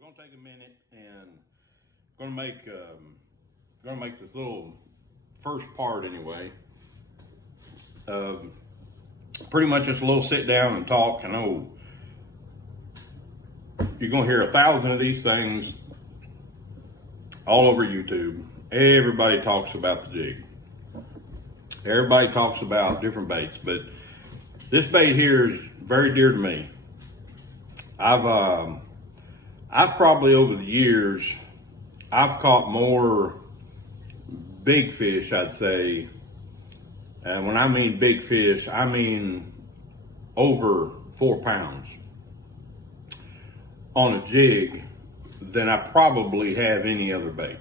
We're gonna take a minute and gonna make this little first part anyway. Pretty much just a little sit down and talk. I know you're gonna hear 1,000 of these things all over YouTube. Everybody talks about the jig. Everybody talks about different baits, but this bait here is very dear to me. I've probably over the years, I've caught more big fish, I'd say. And when I mean big fish, I mean over 4 pounds on a jig than I probably have any other bait.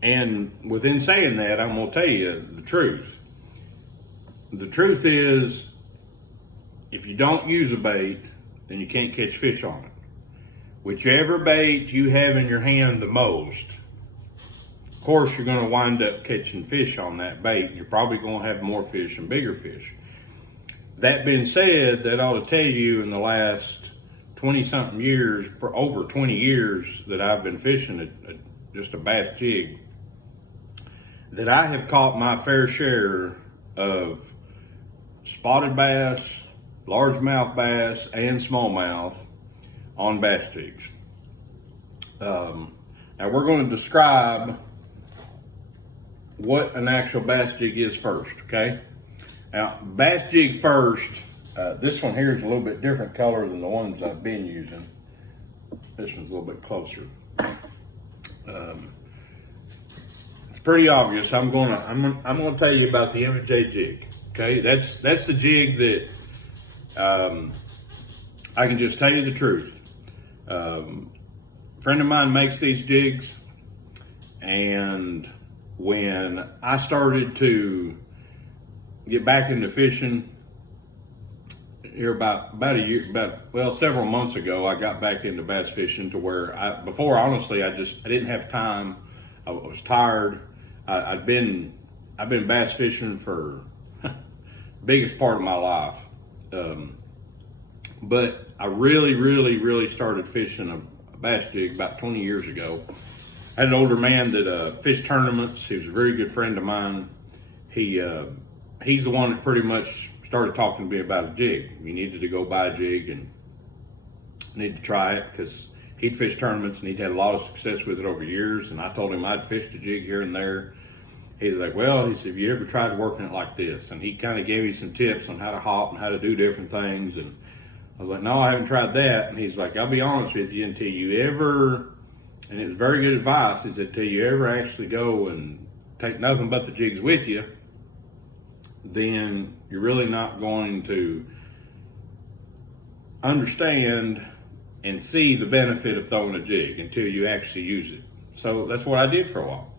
And within saying that, I'm gonna tell you the truth. The truth is, if you don't use a bait, then you can't catch fish on it. Whichever bait you have in your hand the most, of course you're gonna wind up catching fish on that bait. You're probably gonna have more fish and bigger fish. That being said, that ought to tell you in the last 20-something years, for over 20 years that I've been fishing just a bass jig, that I have caught my fair share of spotted bass, largemouth bass, and smallmouth on bass jigs. Now we're going to describe what an actual bass jig is first, okay? Now, bass jig first, this one here is a little bit different color than the ones I've been using. This one's a little bit closer. It's pretty obvious. I'm gonna tell you about the MJ jig. Okay, that's the jig that I can just tell you the truth. A friend of mine makes these jigs, and when I started to get back into fishing here about a year, several months ago, I got back into bass fishing to where before honestly I didn't have time. I was tired. I've been bass fishing for biggest part of my life. But I really started fishing a bass jig about 20 years ago. I had an older man that fished tournaments. He was a very good friend of mine. He's the one that pretty much started talking to me about a jig. You needed to go buy a jig and need to try it, because he'd fished tournaments and he'd had a lot of success with it over years. And I told him I'd fished a jig here and there. He's like, well, he said, have you ever tried working it like this? And he kind of gave me some tips on how to hop and how to do different things. And I was like, no, I haven't tried that. And he's like, I'll be honest with you, until you ever, and it was very good advice, he said, until you ever actually go and take nothing but the jigs with you, then you're really not going to understand and see the benefit of throwing a jig until you actually use it. So that's what I did for a while.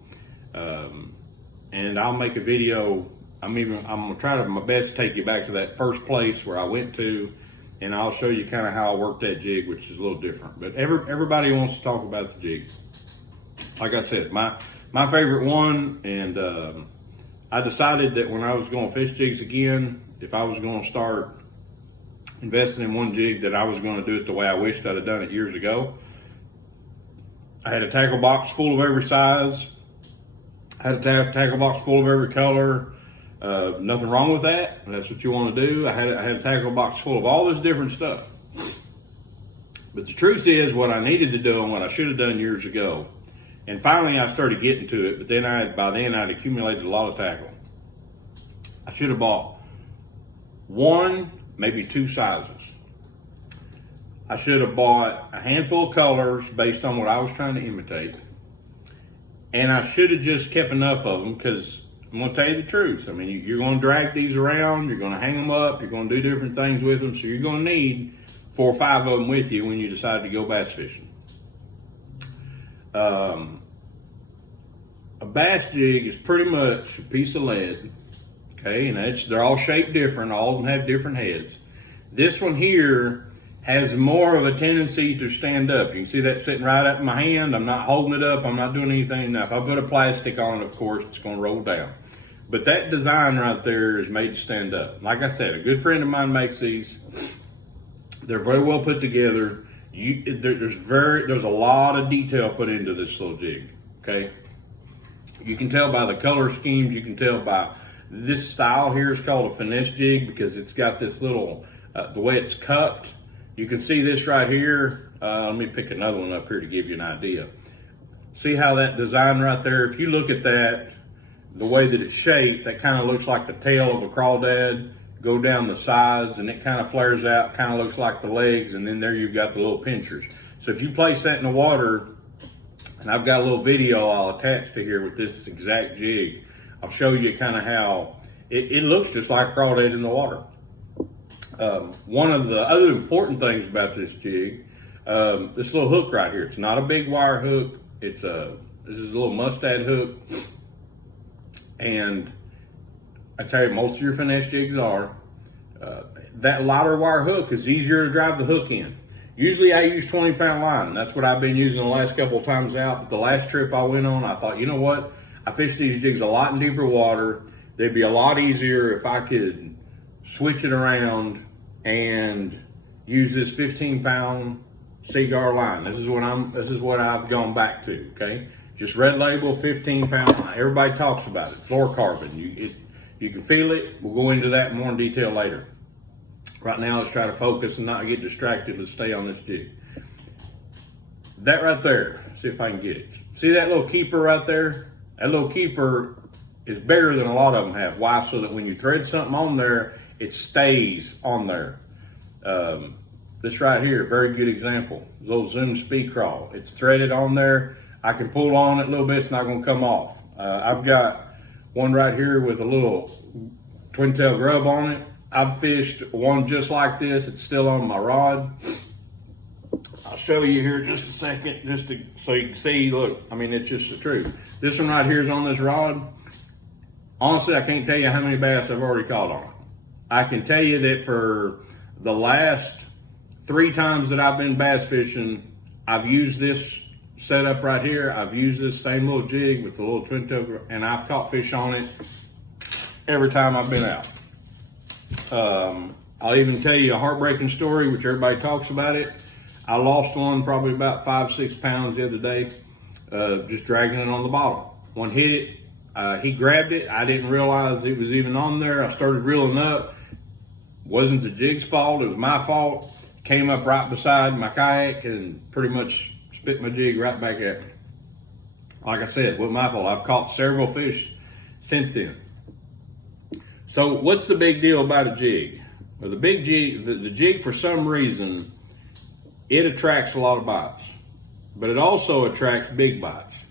And I'll make a video. I'm gonna try my best to take you back to that first place where I went to, and I'll show you kind of how I worked that jig, which is a little different. But everybody wants to talk about the jig. Like I said, my favorite one, and I decided that when I was going to fish jigs again, if I was going to start investing in one jig, that I was going to do it the way I wished I'd have done it years ago. I had a tackle box full of every size. I had a tackle box full of every color. Nothing wrong with that. That's what you want to do. I had a tackle box full of all this different stuff. But the truth is, what I needed to do and what I should have done years ago, and finally I started getting to it, but then by then I'd accumulated a lot of tackle. I should have bought one, maybe two sizes. I should have bought a handful of colors based on what I was trying to imitate. And I should have just kept enough of them, because I'm going to tell you the truth. I mean, you're going to drag these around, you're going to hang them up, you're going to do different things with them, so you're going to need 4 or 5 of them with you when you decide to go bass fishing. A bass jig is pretty much a piece of lead, okay, and they're all shaped different, all of them have different heads. This one here has more of a tendency to stand up. You can see that sitting right up in my hand. I'm not holding it up. I'm not doing anything. Now, if I put a plastic on it, of course, it's going to roll down. But that design right there is made to stand up. Like I said, a good friend of mine makes these. They're very well put together. There's a lot of detail put into this little jig. Okay, you can tell by the color schemes. You can tell by this style here is called a finesse jig because it's got this little the way it's cupped. You can see this right here. Let me pick another one up here to give you an idea. See how that design right there? If you look at that, the way that it's shaped, that kind of looks like the tail of a crawdad. Go down the sides and it kind of flares out, kind of looks like the legs, and then there you've got the little pinchers. So if you place that in the water, and I've got a little video I'll attach to here with this exact jig, I'll show you kind of how it looks just like crawdad in the water. One of the other important things about this jig, this little hook right here, it's not a big wire hook. This is a little Mustache Hook, and I tell you, most of your finesse jigs are. That lighter wire hook is easier to drive the hook in. Usually I use 20-pound line. That's what I've been using the last couple of times out. But the last trip I went on, I thought, you know what? I fished these jigs a lot in deeper water. They'd be a lot easier if I could switch it around and use this 15-pound Seaguar line. This is what I've gone back to. Okay, just red label 15-pound. Everybody talks about it. Fluorocarbon. You can feel it. We'll go into that more in detail later. Right now, let's try to focus and not get distracted. Let's stay on this jig. That right there, see if I can get it. See that little keeper right there? That little keeper is bigger than a lot of them have. Why? So that when you thread something on there, it stays on there. This right here, very good example. Little zoom speed crawl. It's threaded on there. I can pull on it a little bit. It's not going to come off. I've got one right here with a little twin tail grub on it. I've fished one just like this. It's still on my rod. I'll show you here just a second, so you can see. Look, I mean, it's just the truth. This one right here is on this rod. Honestly, I can't tell you how many bass I've already caught on it. I can tell you that for the last 3 times that I've been bass fishing, I've used this setup right here. I've used this same little jig with the little twin tail, and I've caught fish on it every time I've been out. I'll even tell you a heartbreaking story, which everybody talks about it. I lost one probably about 5-6 pounds the other day, just dragging it on the bottom. One hit it, he grabbed it. I didn't realize it was even on there. I started reeling up. Wasn't the jig's fault, it was my fault. Came up right beside my kayak and pretty much spit my jig right back at me. Like I said, it wasn't my fault. I've caught several fish since then. So what's the big deal about a jig? Well, the big jig, the jig for some reason, it attracts a lot of bites, but it also attracts big bites.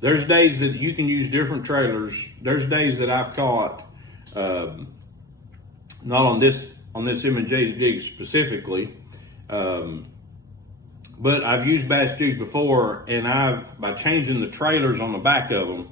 There's days that you can use different trailers. There's days that I've caught, not on this M&J's jig specifically, but I've used bass jigs before, and by changing the trailers on the back of them,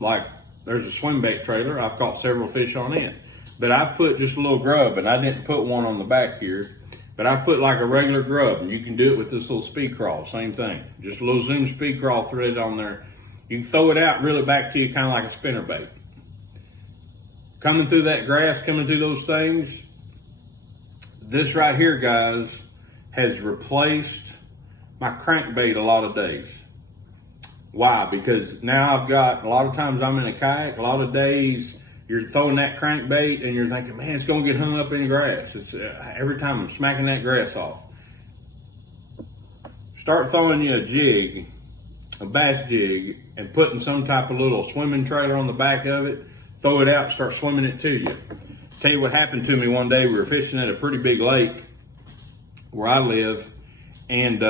like there's a swim bait trailer, I've caught several fish on it. But I've put just a little grub, and I didn't put one on the back here, but I've put like a regular grub, and you can do it with this little speed crawl, same thing. Just a little zoom speed crawl threaded on there. You can throw it out and reel it back to you kind of like a spinner bait. Coming through that grass, coming through those things, this right here, guys, has replaced my crankbait a lot of days. Why? Because now I've got, a lot of times I'm in a kayak, a lot of days you're throwing that crankbait and you're thinking, man, it's going to get hung up in grass. It's every time I'm smacking that grass off. Start throwing you a jig, a bass jig, and putting some type of little swimming trailer on the back of it. Throw it out, start swimming it to you. Tell you what happened to me one day. We were fishing at a pretty big lake where I live, and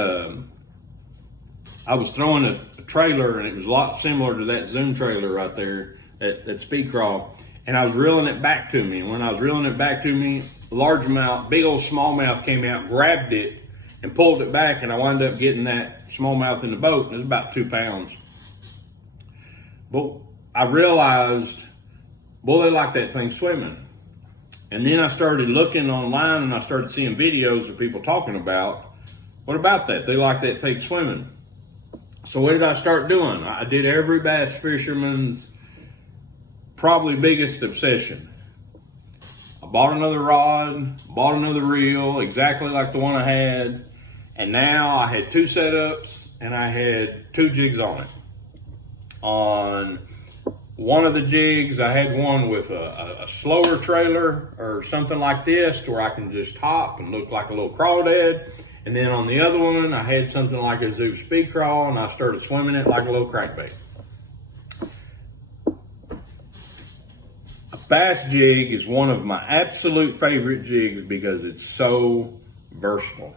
I was throwing a trailer, and it was a lot similar to that Zoom trailer right there, that speed crawl, and I was reeling it back to me. And when I was reeling it back to me, largemouth, big old smallmouth came out, grabbed it, and pulled it back, and I wound up getting that smallmouth in the boat. It was about 2 pounds. But I realized, boy, they like that thing swimming. And then I started looking online, and I started seeing videos of people talking about, what about that? They like that thing swimming. So what did I start doing? I did every bass fisherman's probably biggest obsession. I bought another rod, bought another reel, exactly like the one I had. And now I had 2 setups and I had 2 jigs on it. On one of the jigs, I had one with a slower trailer or something like this to where I can just hop and look like a little crawdad. And then on the other one, I had something like a zoot speed crawl and I started swimming it like a little crankbait. A bass jig is one of my absolute favorite jigs because it's so versatile.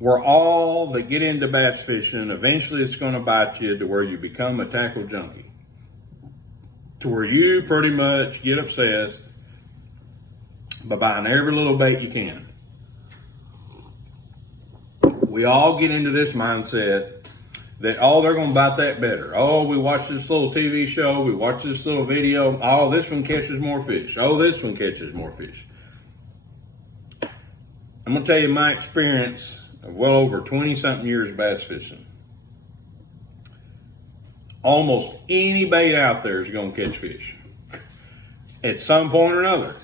We're all that get into bass fishing, eventually it's going to bite you to where you become a tackle junkie. To where you pretty much get obsessed by buying every little bait you can. We all get into this mindset that, oh, they're going to bite that better. Oh, we watch this little TV show. We watch this little video. Oh, this one catches more fish. Oh, this one catches more fish. I'm going to tell you my experience of well over 20-something years bass fishing. Almost any bait out there is going to catch fish at some point or another.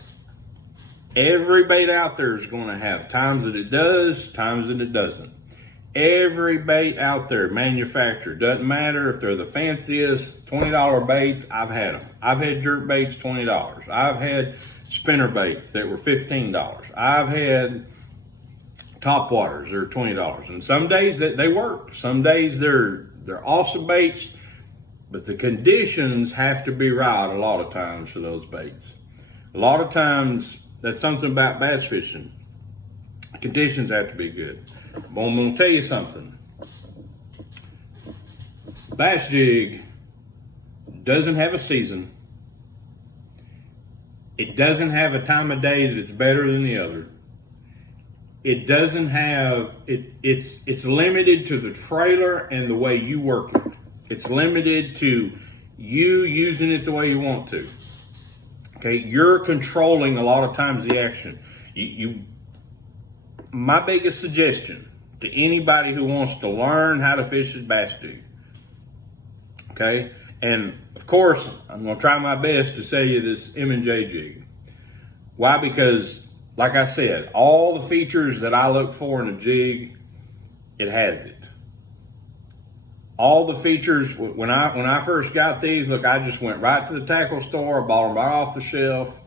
Every bait out there is going to have times that it does, times that it doesn't. Every bait out there, manufactured, doesn't matter if they're the fanciest $20 baits, I've had them. I've had jerk baits $20. I've had spinner baits that were $15. I've had top waters that are $20. And some days they work. Some days they're awesome baits, but the conditions have to be right a lot of times for those baits. A lot of times, that's something about bass fishing. Conditions have to be good. But I'm going to tell you something. Bass Jig doesn't have a season. It doesn't have a time of day that it's better than the other. It doesn't have, it's limited to the trailer and the way you work it. It's limited to you using it the way you want to. Okay, you're controlling a lot of times the action. My biggest suggestion to anybody who wants to learn how to fish is Bass Jig. Okay, and of course, I'm going to try my best to sell you this M&J jig. Why? Because, like I said, all the features that I look for in a jig, it has it. All the features, when I first got these, look, I just went right to the tackle store, bought them right off the shelf,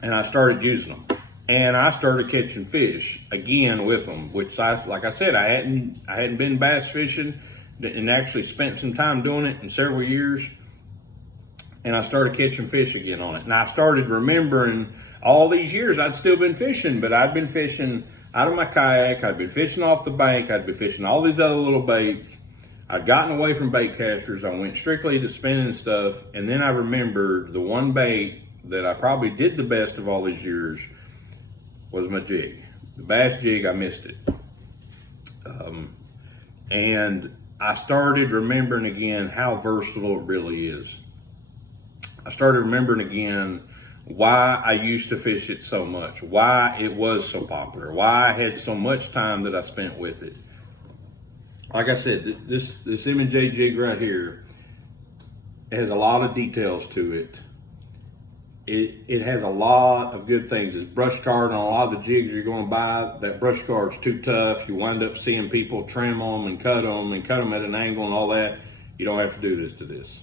and I started using them. And I started catching fish again with them, which like I said, I hadn't been bass fishing and actually spent some time doing it in several years. And I started catching fish again on it. And I started remembering all these years I'd still been fishing, but I'd been fishing out of my kayak. I'd been fishing off the bank. I'd been fishing all these other little baits. I'd gotten away from bait casters. I went strictly to spinning stuff. And then I remembered the one bait that I probably did the best of all these years was my jig. The Bass Jig, I missed it. And I started remembering again how versatile it really is. I started remembering again why I used to fish it so much, why it was so popular, why I had so much time that I spent with it. Like I said, this M&J jig right here has a lot of details to it. It has a lot of good things. It's brush card on a lot of the jigs you're going to buy. That brush card's too tough. You wind up seeing people trim them and cut them at an angle and all that. You don't have to do this to this.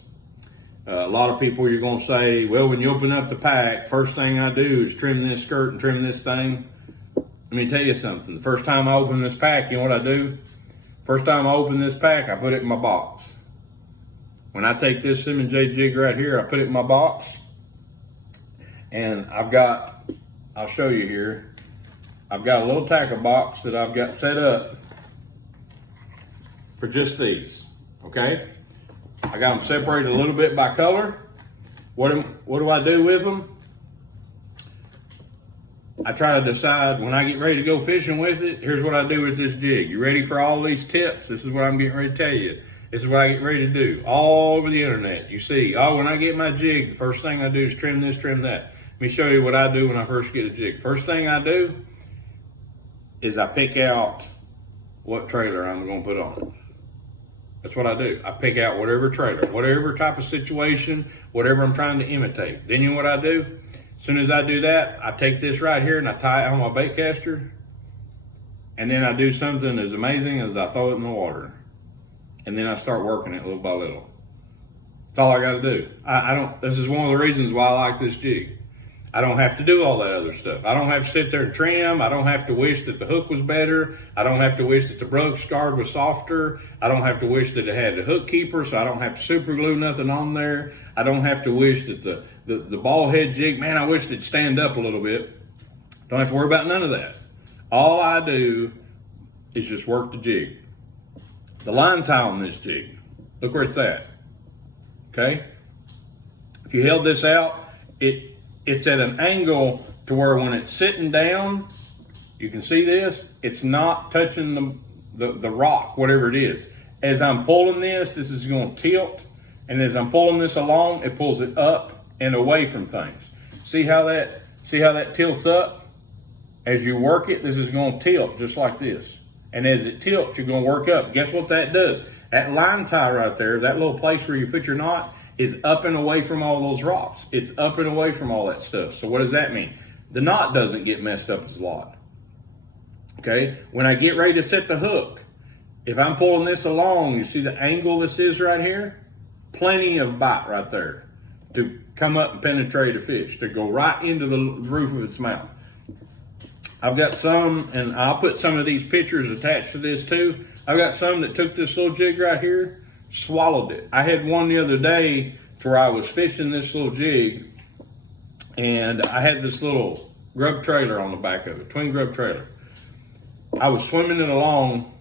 A lot of people, you're going to say, well, when you open up the pack, first thing I do is trim this skirt and trim this thing. Let me tell you something. The first time I open this pack, you know what I do? First time I open this pack, I put it in my box. When I take this M&J jig right here, I put it in my box. And I'll show you here, I've got a little tackle box that I've got set up for just these, okay? I got them separated a little bit by color. What do I do with them? I try to decide when I get ready to go fishing with it, here's what I do with this jig. You ready for all these tips? This is what I'm getting ready to tell you. This is what I get ready to do. All over the internet, you see, oh, when I get my jig, the first thing I do is trim this, trim that. Let me show you what I do when I first get a jig. First thing I do is I pick out what trailer I'm going to put on it. That's what I do. I pick out whatever trailer, whatever type of situation, whatever I'm trying to imitate. Then you know what I do? As soon as I do that, I take this right here and I tie it on my bait caster. And then I do something as amazing as I throw it in the water. And then I start working it little by little. That's all I got to do. I don't, this is one of the reasons why I like this jig. I don't have to do all that other stuff. I don't have to sit there and trim. I don't have to wish that the hook was better. I don't have to wish that the brush guard was softer. I don't have to wish that it had the hook keeper, so I don't have to super glue nothing on there. I don't have to wish that the ball head jig, man, I wish it'd stand up a little bit. Don't have to worry about none of that. All I do is just work the jig. The line tie on this jig, look where it's at, okay? If you held this out, it's at an angle to where when it's sitting down, you can see this, it's not touching the rock, whatever it is. As I'm pulling this is going to tilt, and as I'm pulling this along, it pulls it up and away from things. See how that tilts up? As you work it, this is going to tilt just like this. And as it tilts, you're going to work up. Guess what that does? That line tie right there, that little place where you put your knot, is up and away from all those rocks. It's up and away from all that stuff. So what does that mean? The knot doesn't get messed up as a lot. Okay, when I get ready to set the hook, if I'm pulling this along, you see the angle this is right here? Plenty of bite right there to come up and penetrate a fish, to go right into the roof of its mouth. I've got some, and I'll put some of these pictures attached to this too. I've got some that took this little jig right here, swallowed it. I had one the other day to where I was fishing this little jig, and I had this little grub trailer on the back of it, twin grub trailer. I was swimming it along,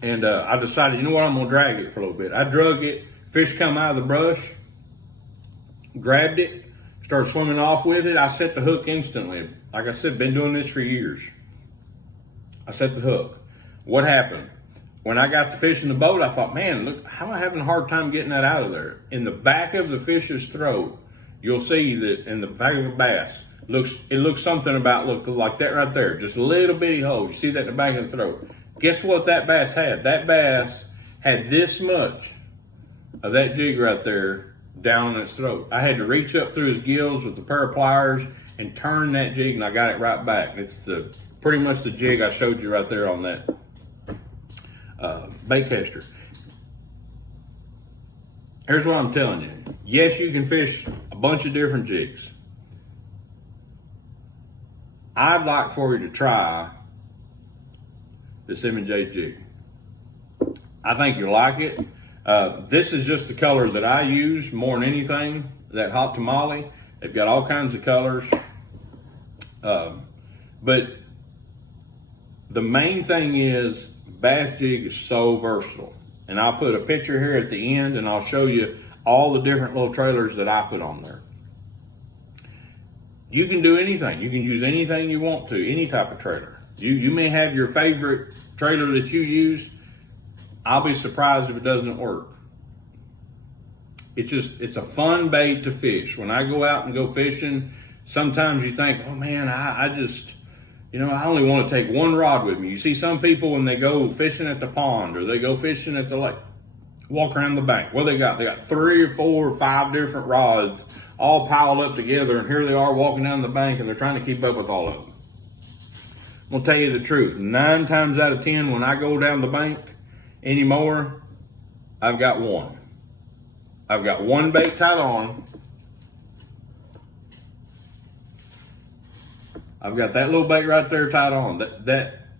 and I decided, you know what, I'm gonna drag it for a little bit. I drug it, fish come out of the brush, grabbed it, started swimming off with it. I set the hook instantly. Like I said, been doing this for years. I set the hook. What happened? When I got the fish in the boat, I thought, man, look, how am I having a hard time getting that out of there? In the back of the fish's throat, you'll see that in the back of a bass, it looks something about, look like that right there, just a little bitty hole. You see that in the back of the throat. Guess what that bass had? That bass had this much of that jig right there down in its throat. I had to reach up through his gills with a pair of pliers and turn that jig, and I got it right back. It's pretty much the jig I showed you right there on that bait caster. Here's what I'm telling you. Yes, you can fish a bunch of different jigs. I'd like for you to try this M&J jig. I think you'll like it. This is just the color that I use more than anything, that hot tamale. They've got all kinds of colors. But the main thing is Bass Jig is so versatile. And I'll put a picture here at the end, and I'll show you all the different little trailers that I put on there. You can do anything. You can use anything you want to, any type of trailer. You may have your favorite trailer that you use. I'll be surprised if it doesn't work. It's a fun bait to fish. When I go out and go fishing, sometimes you think, oh man, I just, I only want to take one rod with me. You see some people when they go fishing at the pond or they go fishing at the lake, walk around the bank. What they got? They got 3 or 4 or 5 different rods all piled up together, and here they are walking down the bank, and they're trying to keep up with all of them. I'm gonna tell you the truth. 9 times out of 10, when I go down the bank anymore, I've got one. I've got one bait tied on. I've got that little bait right there tied on.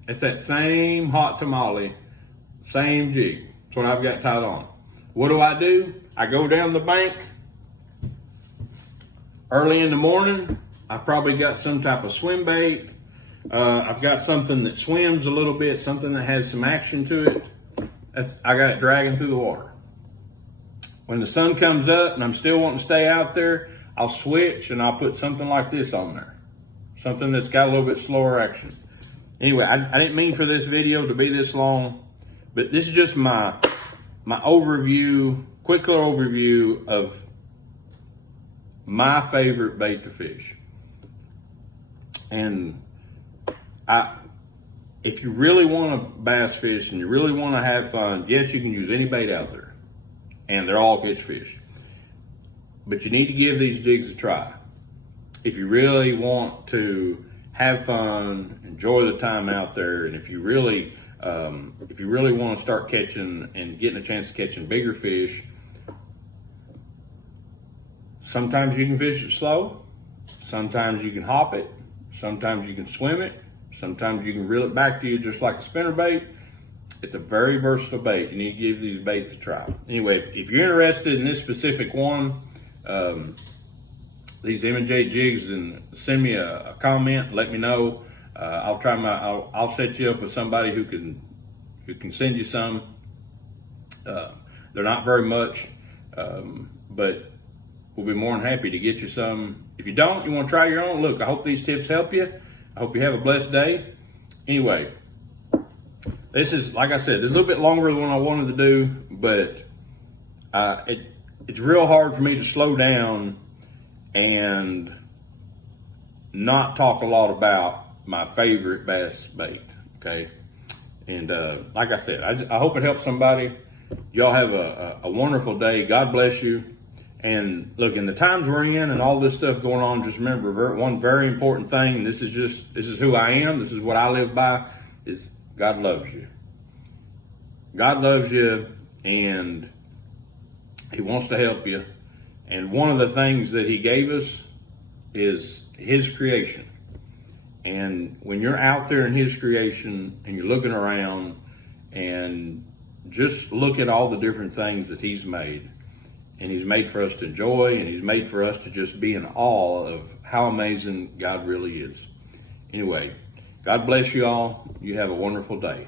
It's that same hot tamale, same jig. That's what I've got tied on. What do? I go down the bank early in the morning. I've probably got some type of swim bait. I've got something that swims a little bit, something that has some action to it. I got it dragging through the water. When the sun comes up and I'm still wanting to stay out there, I'll switch and I'll put something like this on there. Something that's got a little bit slower action. Anyway, I didn't mean for this video to be this long, but this is just my overview, quick little overview of my favorite bait to fish. And if you really want to bass fish and you really want to have fun, yes, you can use any bait out there, and they're all catch fish. But you need to give these jigs a try. If you really want to have fun, enjoy the time out there, and if you really want to start catching and getting a chance of catching bigger fish, sometimes you can fish it slow, sometimes you can hop it, sometimes you can swim it, sometimes you can reel it back to you just like a spinnerbait. It's a very versatile bait. You need to give these baits a try. Anyway, if you're interested in this specific one, these M&J jigs, then send me a comment. Let me know. I'll set you up with somebody who can send you some. They're not very much, but we'll be more than happy to get you some. If you don't, you want to try your own. Look, I hope these tips help you. I hope you have a blessed day. Anyway, this is, like I said, it's a little bit longer than what I wanted to do, but it's real hard for me to slow down and not talk a lot about my favorite bass bait, okay? And like I said, I hope it helps somebody. Y'all have a wonderful day. God bless you. And look, in the times we're in and all this stuff going on, just remember one very important thing. This is who I am. This is what I live by, is God loves you. God loves you, and He wants to help you. And one of the things that He gave us is His creation. And when you're out there in His creation and you're looking around and just look at all the different things that He's made, and He's made for us to enjoy, and He's made for us to just be in awe of how amazing God really is. Anyway, God bless you all. You have a wonderful day.